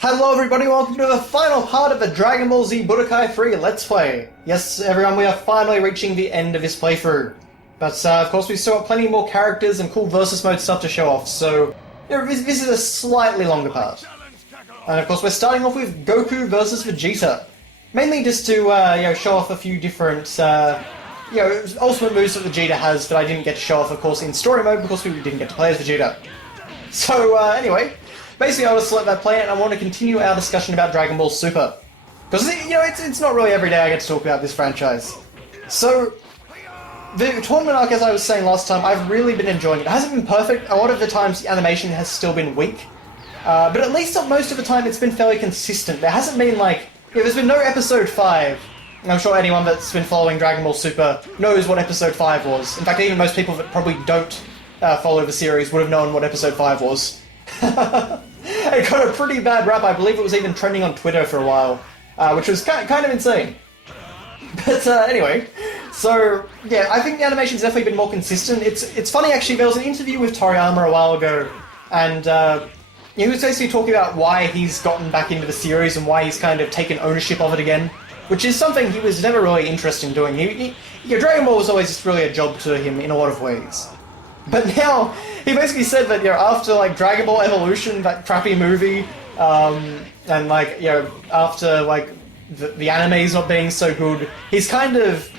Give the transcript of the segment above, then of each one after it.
Hello everybody, welcome to the final part of the Dragon Ball Z Budokai 3 Let's Play. Yes, everyone, we are finally reaching the end of this playthrough. But, of course, we've still got plenty more characters and cool versus mode stuff to show off, so this is a slightly longer part. And, of course, we're starting off with Goku versus Vegeta. Mainly just to, show off a few different, ultimate moves that Vegeta has that I didn't get to show off, of course, in story mode because we didn't get to play as Vegeta. So, anyway... Basically, I'll just let that play, and I want to continue our discussion about Dragon Ball Super. Because, it's not really every day I get to talk about this franchise. So, the tournament arc, as I was saying last time, I've really been enjoying it. It hasn't been perfect. A lot of the times, the animation has still been weak. But at least most of the time, it's been fairly consistent. There hasn't been, there's been no Episode 5. And I'm sure anyone that's been following Dragon Ball Super knows what Episode 5 was. In fact, even most people that probably don't follow the series would have known what Episode 5 was. It got a pretty bad rap. I believe it was even trending on Twitter for a while, which was kind of insane. But anyway, so yeah, I think the animation's definitely been more consistent. It's funny actually. There was an interview with Toriyama a while ago, and he was basically talking about why he's gotten back into the series and why he's kind of taken ownership of it again, which is something he was never really interested in doing. Dragon Ball was always just really a job to him in a lot of ways. But now, he basically said that, after, Dragon Ball Evolution, that crappy movie, and, after, the animes not being so good, he's kind of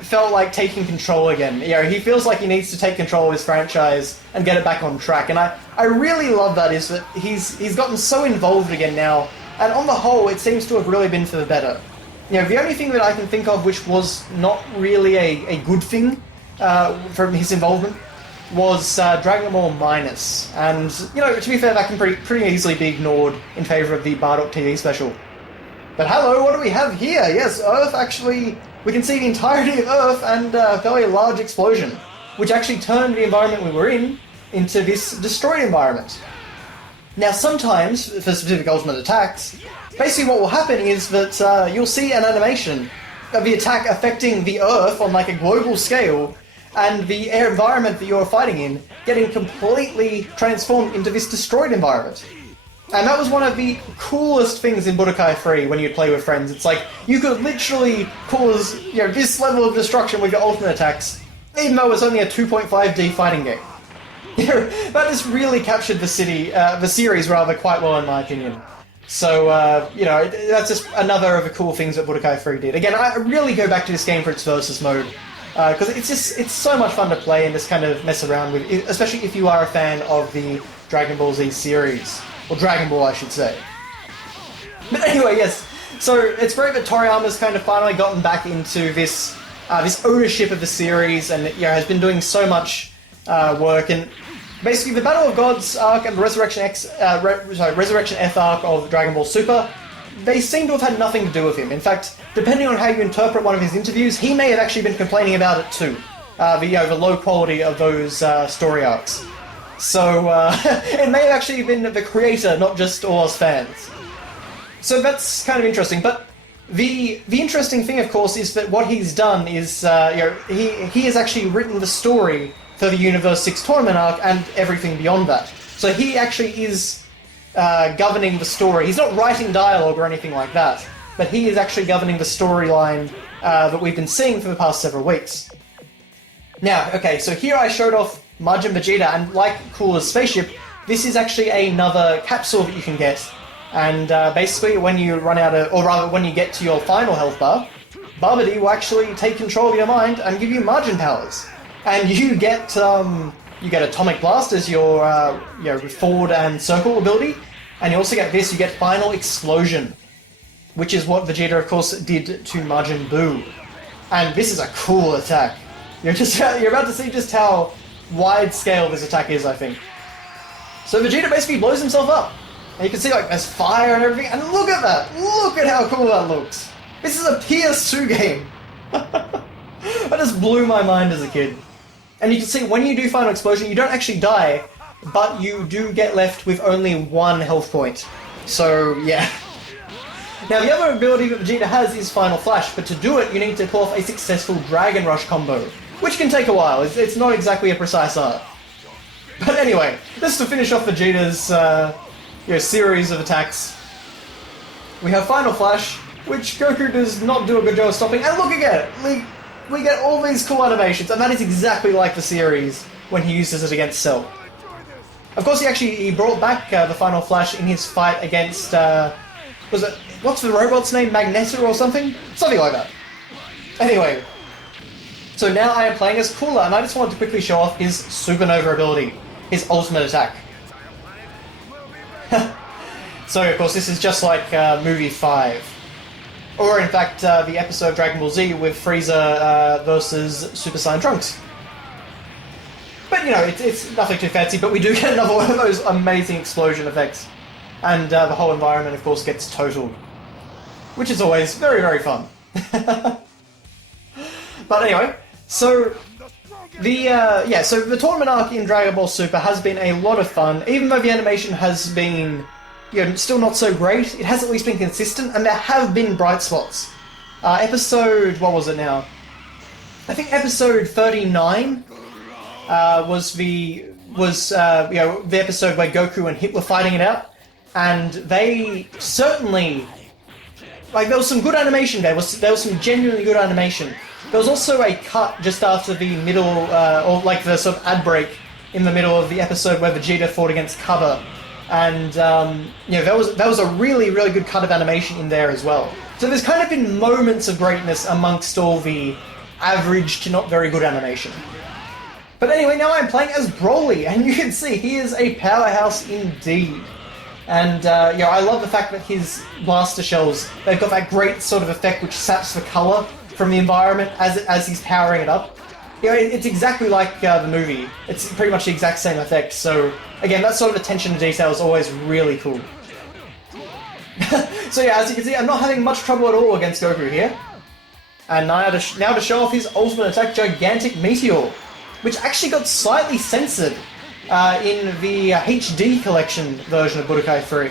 felt like taking control again. He feels like he needs to take control of his franchise and get it back on track. And I really love that, is that he's gotten so involved again now, and on the whole, it seems to have really been for the better. The only thing that I can think of which was not really a good thing from his involvement was Dragon Ball Minus, and, to be fair, that can pretty easily be ignored in favour of the Bardock TV special. But hello, what do we have here? Yes, Earth actually... We can see the entirety of Earth and a fairly large explosion, which actually turned the environment we were in into this destroyed environment. Now, sometimes, for specific ultimate attacks, basically what will happen is that you'll see an animation of the attack affecting the Earth on, a global scale, and the air environment that you're fighting in getting completely transformed into this destroyed environment. And that was one of the coolest things in Budokai 3 when you'd play with friends. It's like, you could literally cause, this level of destruction with your ultimate attacks, even though it's only a 2.5D fighting game. That just really captured the series rather quite well in my opinion. So, that's just another of the cool things that Budokai 3 did. Again, I really go back to this game for its versus mode. Because it's so much fun to play and just kind of mess around with, especially if you are a fan of the Dragon Ball Z series. Or Dragon Ball, I should say. But anyway, yes. So it's great that Toriyama's kind of finally gotten back into this ownership of the series and has been doing so much work. And basically the Battle of Gods arc and the Resurrection F arc of Dragon Ball Super, they seem to have had nothing to do with him. In fact, depending on how you interpret one of his interviews, he may have actually been complaining about it too. The low quality of those story arcs. So, it may have actually been the creator, not just all us fans. So that's kind of interesting. But the interesting thing, of course, is that what he's done is, he has actually written the story for the Universe 6 tournament arc and everything beyond that. So he actually is governing the story. He's not writing dialogue or anything like that, but he is actually governing the storyline that we've been seeing for the past several weeks. Now, okay, so here I showed off Majin Vegeta, and like Cooler's spaceship, this is actually another capsule that you can get, and basically when you run out of, or rather when you get to your final health bar, Babidi will actually take control of your mind and give you Majin powers. And you get Atomic Blast as your forward and circle ability, and you also get this, you get Final Explosion, which is what Vegeta, of course, did to Majin Buu. And this is a cool attack. You're about to see just how wide-scale this attack is, I think. So Vegeta basically blows himself up. And you can see, there's fire and everything, and look at that! Look at how cool that looks! This is a PS2 game! That just blew my mind as a kid. And you can see, when you do Final Explosion, you don't actually die, but you do get left with only one health point. So, yeah. Now, the other ability that Vegeta has is Final Flash, but to do it, you need to pull off a successful Dragon Rush combo, which can take a while. It's not exactly a precise art. But anyway, just to finish off Vegeta's series of attacks, we have Final Flash, which Goku does not do a good job of stopping. And look again, we get all these cool animations, and that is exactly like the series when he uses it against Cell. Of course, he brought back the Final Flash in his fight against, what's the robot's name? Magneto or something? Something like that. Anyway, so now I am playing as Cooler, and I just wanted to quickly show off his Supernova ability, his ultimate attack. So, of course, this is just like Movie 5. Or, in fact, the episode Dragon Ball Z with Frieza versus Super Saiyan Trunks. But, you know, it's nothing too fancy, but we do get another one of those amazing explosion effects. And the whole environment, of course, gets totaled. Which is always very, very fun. But anyway, so the tournament arc in Dragon Ball Super has been a lot of fun. Even though the animation has been, you know, still not so great, it has at least been consistent, and there have been bright spots. Episode, what was it now? I think episode 39 was the episode where Goku and Hit were fighting it out, and they certainly, like, there was some good animation there was some genuinely good animation. There was also a cut just after the middle, or like the sort of ad break in the middle of the episode where Vegeta fought against Kaba, and you know, that was a really, really good cut of animation in there as well. So there's kind of been moments of greatness amongst all the average to not very good animation. But anyway, now I'm playing as Broly, and you can see he is a powerhouse indeed. And you know, I love the fact that his blaster shells, they've got that great sort of effect which saps the colour from the environment as he's powering it up. You know, it's exactly like the movie. It's pretty much the exact same effect. So again, that sort of attention to detail is always really cool. So yeah, as you can see, I'm not having much trouble at all against Goku here. And now to show off his ultimate attack, Gigantic Meteor, which actually got slightly censored in the HD collection version of Budokai 3.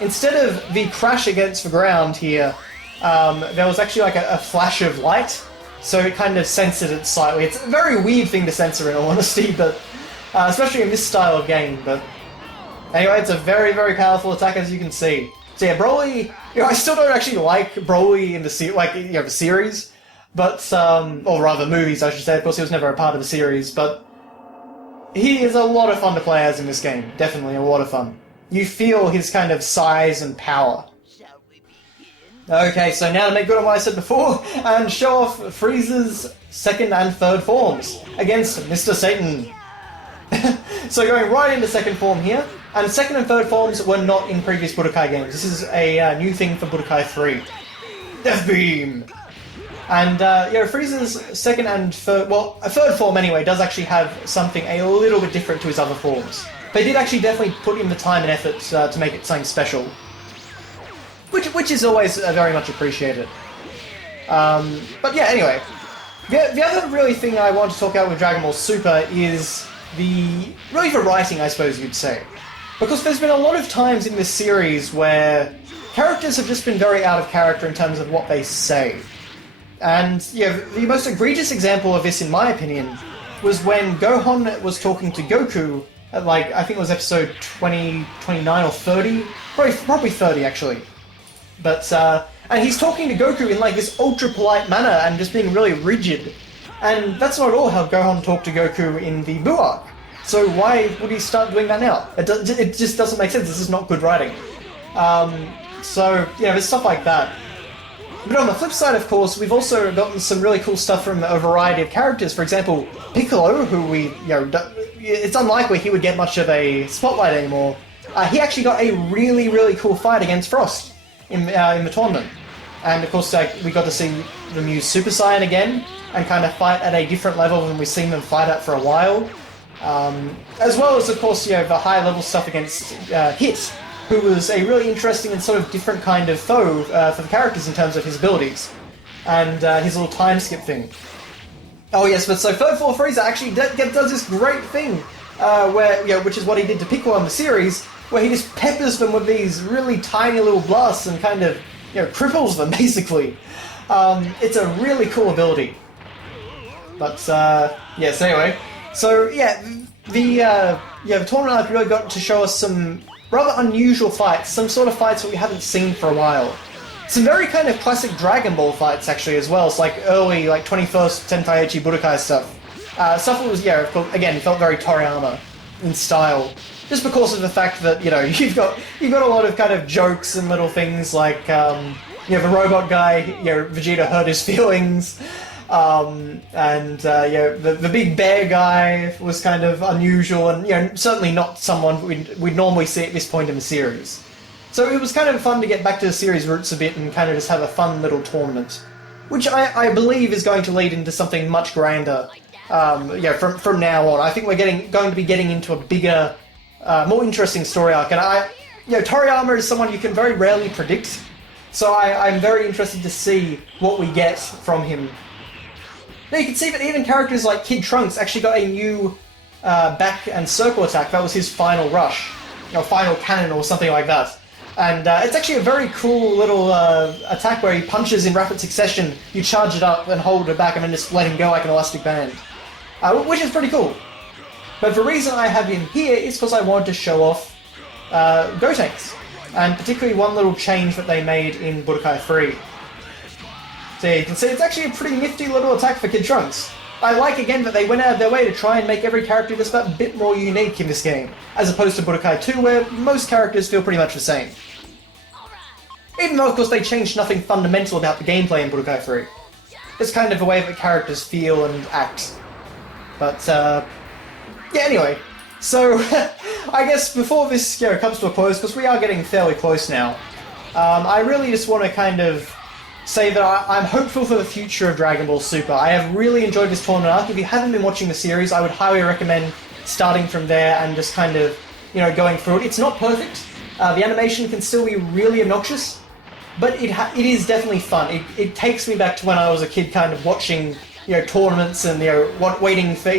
Instead of the crash against the ground here, there was actually like a flash of light, so it kind of censored it slightly. It's a very weird thing to censor, in all honesty, but especially in this style of game. But anyway, it's a very, very powerful attack, as you can see. So yeah, Broly, you know, I still don't actually like Broly in the the series, but or rather movies, I should say. Of course, he was never a part of the series, but he is a lot of fun to play as in this game. Definitely a lot of fun. You feel his kind of size and power. Okay, so now to make good on what I said before, and show off Frieza's second and third forms against Mr. Satan. So going right into second form here, and second and third forms were not in previous Budokai games. This is a new thing for Budokai 3. Death Beam! And, you know, Frieza's second and third, well, a third form anyway, does actually have something a little bit different to his other forms. They did actually definitely put in the time and effort to make it something special. Which is always very much appreciated. But yeah, anyway. The other really thing I want to talk about with Dragon Ball Super is the writing, I suppose you'd say. Because there's been a lot of times in this series where characters have just been very out of character in terms of what they say. And yeah, the most egregious example of this, in my opinion, was when Gohan was talking to Goku at, like, I think it was episode 20, 29 or 30? Probably 30, actually. But, and he's talking to Goku in, like, this ultra-polite manner and just being really rigid. And that's not at all how Gohan talked to Goku in the Buu arc. So why would he start doing that now? It just doesn't make sense. This is not good writing. So, yeah, there's stuff like that. But on the flip side, of course, we've also gotten some really cool stuff from a variety of characters. For example, Piccolo, who it's unlikely he would get much of a spotlight anymore. He actually got a really, really cool fight against Frost in the tournament. And of course, we got to see them use Super Saiyan again and kind of fight at a different level than we've seen them fight at for a while. As well as, of course, the high-level stuff against Hit, who was a really interesting and sort of different kind of foe for the characters in terms of his abilities, and his little time skip thing. Oh yes, but so third floor Frieza actually does this great thing, which is what he did to Piccolo in the series, where he just peppers them with these really tiny little blasts and kind of, cripples them, basically. It's a really cool ability. But, yes, anyway. So, yeah, the tournament arc really got to show us some rather unusual fights, some sort of fights that we haven't seen for a while. Some very kind of classic Dragon Ball fights actually as well. It's like early, like 21st Tenkaichi Budokai stuff. Stuff that was, yeah, again, felt very Toriyama in style. Just because of the fact that, you know, you've got a lot of kind of jokes and little things like, you know, the robot guy, you know, Vegeta hurt his feelings, and you know, the big bear guy was kind of unusual and, you know, certainly not someone we'd normally see at this point in the series. So it was kind of fun to get back to the series roots a bit and kind of just have a fun little tournament, which I believe is going to lead into something much grander, you know, from now on. I think we're going to be getting into a bigger, more interesting story arc, and you know, Toriyama is someone you can very rarely predict, so I'm very interested to see what we get from him. Now you can see that even characters like Kid Trunks actually got a new back and circle attack. That was his final rush, you know, final cannon or something like that. And it's actually a very cool little attack where he punches in rapid succession, you charge it up and hold it back and then just let him go like an elastic band, which is pretty cool. But the reason I have him here is because I wanted to show off Gotenks, and particularly one little change that they made in Budokai 3. So you can see it's actually a pretty nifty little attack for Kid Trunks. I like again that they went out of their way to try and make every character just a bit more unique in this game, as opposed to Budokai 2 where most characters feel pretty much the same. Even though of course they changed nothing fundamental about the gameplay in Budokai 3. It's kind of the way that characters feel and act. But yeah, anyway, so I guess before this, you know, comes to a close, because we are getting fairly close now, I really just want to kind of say that I'm hopeful for the future of Dragon Ball Super. I have really enjoyed this tournament arc. If you haven't been watching the series, I would highly recommend starting from there and just kind of, you know, going through it. It's not perfect. The animation can still be really obnoxious, but it is definitely fun. It takes me back to when I was a kid, kind of watching, you know, tournaments and, you know, waiting for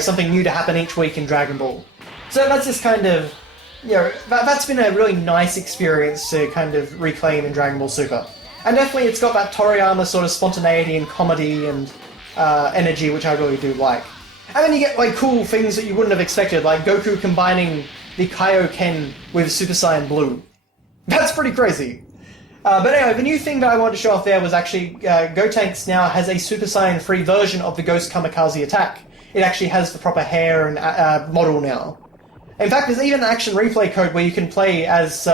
something new to happen each week in Dragon Ball. So that's just kind of, you know, that's been a really nice experience to kind of reclaim in Dragon Ball Super. And definitely it's got that Toriyama sort of spontaneity and comedy and energy, which I really do like. And then you get like cool things that you wouldn't have expected, like Goku combining the Kaioken with Super Saiyan Blue. That's pretty crazy. But anyway, the new thing that I wanted to show off there was actually Gotenks now has a Super Saiyan 3 version of the Ghost Kamikaze attack. It actually has the proper hair and model now. In fact, there's even an action replay code where you can play as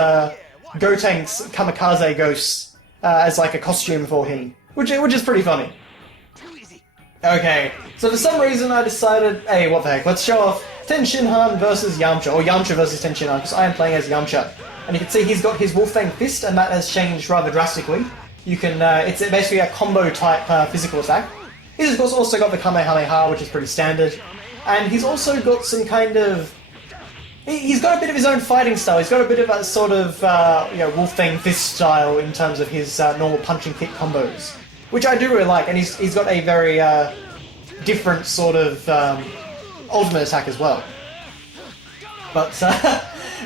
Gotenks Kamikaze Ghosts as like a costume for him, which is pretty funny. Okay, so for some reason I decided, hey, what the heck, let's show off Tien Shinhan versus Yamcha, or Yamcha versus Tien Shinhan, because I am playing as Yamcha. And you can see he's got his Wolfang Fist, and that has changed rather drastically. You can, it's basically a combo type physical attack. He's of course also got the Kamehameha, which is pretty standard. And he's also got some kind of... He's got a bit of his own fighting style. He's got a bit of a sort of, you know, Wolfang Fist style in terms of his normal punch and kick combos, which I do really like. And he's got a very different sort of ultimate attack as well. But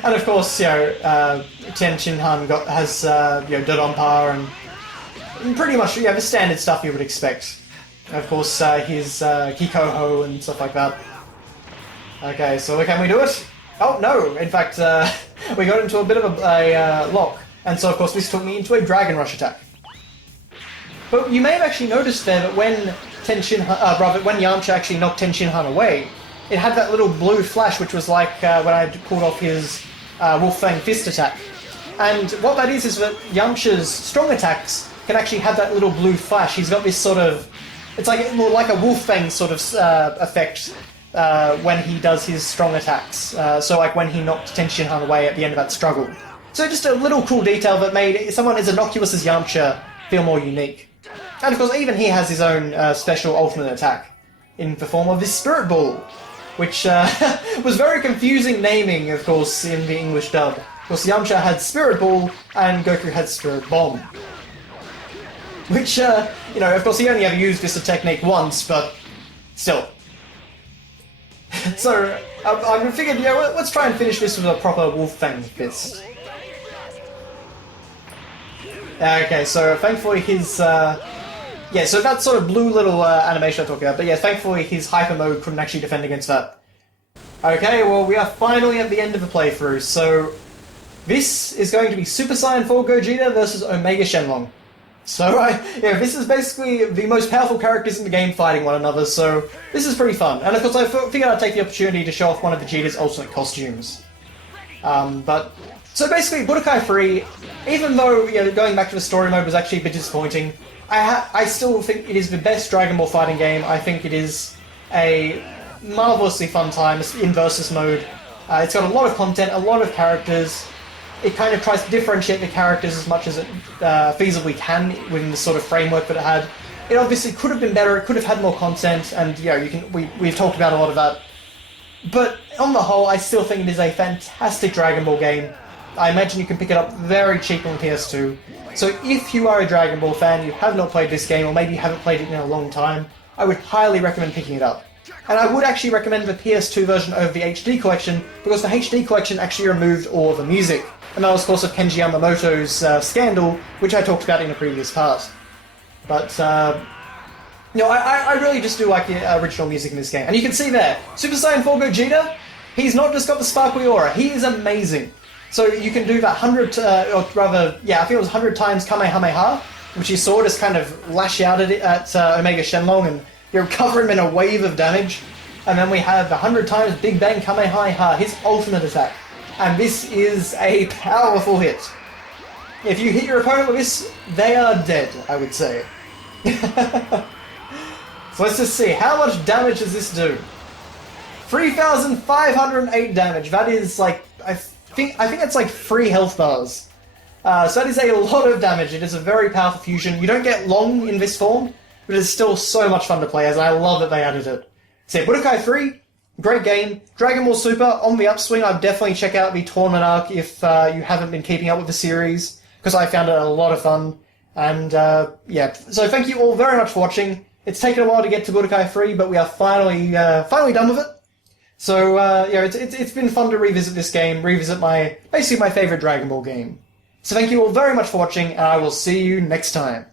and of course, you know, Tien Shinhan has you know, Dodonpa and pretty much, yeah, the standard stuff you would expect. And of course, his Kikoho and stuff like that. Okay, so can we do it? Oh no! In fact, we got into a bit of a lock, and so of course this took me into a Dragon Rush attack. But you may have actually noticed there that when when Yamcha actually knocked Tien Shinhan away, it had that little blue flash, which was like when I pulled off his Wolfang Fist attack. And what that is that Yamcha's strong attacks can actually have that little blue flash. He's got this sort of, it's like more like a Wolfang sort of effect. When he does his strong attacks. So like when he knocked Tien Shinhan away at the end of that struggle. So just a little cool detail that made someone as innocuous as Yamcha feel more unique. And of course even he has his own special ultimate attack in the form of his Spirit Ball, which was very confusing naming, of course, in the English dub. Of course Yamcha had Spirit Ball and Goku had Spirit Bomb. Which, you know, of course he only ever used this technique once, but still. So, I figured, yeah, let's try and finish this with a proper Wolfang Fist. Okay, so thankfully his, yeah, so that sort of blue little animation I talked about, but yeah, thankfully his Hyper Mode couldn't actually defend against that. Okay, well we are finally at the end of the playthrough, so This is going to be Super Saiyan 4 Gogeta versus Omega Shenlong. So, this is basically the most powerful characters in the game fighting one another, so this is pretty fun. And of course, I figured I'd take the opportunity to show off one of Vegeta's alternate costumes. So basically, Budokai 3, even though going back to the story mode was actually a bit disappointing, I still think it is the best Dragon Ball fighting game. I think it is a marvelously fun time in versus mode. It's got a lot of content, a lot of characters. It kind of tries to differentiate the characters as much as it feasibly can within the sort of framework that it had. It obviously could have been better, it could have had more content, and we've talked about a lot of that. But on the whole, I still think it is a fantastic Dragon Ball game. I imagine you can pick it up very cheap on PS2. So if you are a Dragon Ball fan, you have not played this game, or maybe you haven't played it in a long time, I would highly recommend picking it up. And I would actually recommend the PS2 version over the HD collection, because the HD collection actually removed all of the music. And that was, of course, of Kenji Yamamoto's scandal, which I talked about in a previous part. But, I really just do like the original music in this game. And you can see there, Super Saiyan 4 Gogeta, he's not just got the sparkly aura, he is amazing. So you can do that I think it was 100 times Kamehameha, which you saw just kind of lash out at Omega Shenlong and cover him in a wave of damage. And then we have 100 times Big Bang Kamehameha, his ultimate attack. And this is a powerful hit. If you hit your opponent with this, they are dead, I would say. So let's just see, how much damage does this do? 3,508 damage. That is like, I think that's like 3 health bars. So that is a lot of damage. It is a very powerful fusion. You don't get long in this form, but it's still so much fun to play as, and I love that they added it. So Budokai 3, great game. Dragon Ball Super, on the upswing. I'd definitely check out the tournament arc if you haven't been keeping up with the series, because I found it a lot of fun. And, so thank you all very much for watching. It's taken a while to get to Budokai 3, but we are finally done with it. So, it's been fun to revisit this game, revisit basically my favourite Dragon Ball game. So thank you all very much for watching, and I will see you next time.